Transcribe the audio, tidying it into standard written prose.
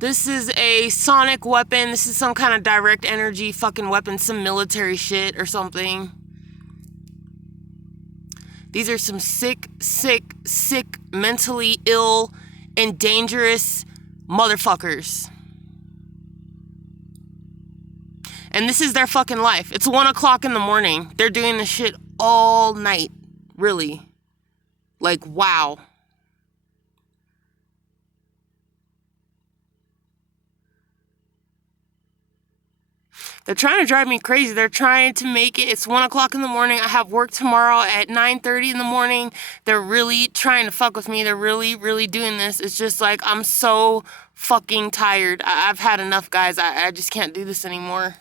This is a sonic weapon. This is some kind of direct energy fucking weapon, some military shit or something. These are some sick, mentally ill, and dangerous motherfuckers. And this is their fucking life. It's 1 o'clock in the morning. They're doing this shit all night. Really. Like, wow. They're trying to drive me crazy. They're trying to make it. It's 1 o'clock in the morning. I have work tomorrow at 9:30 in the morning. They're really trying to fuck with me. They're really doing this. It's just like, I'm so fucking tired. I've had enough, guys. I just can't do this anymore.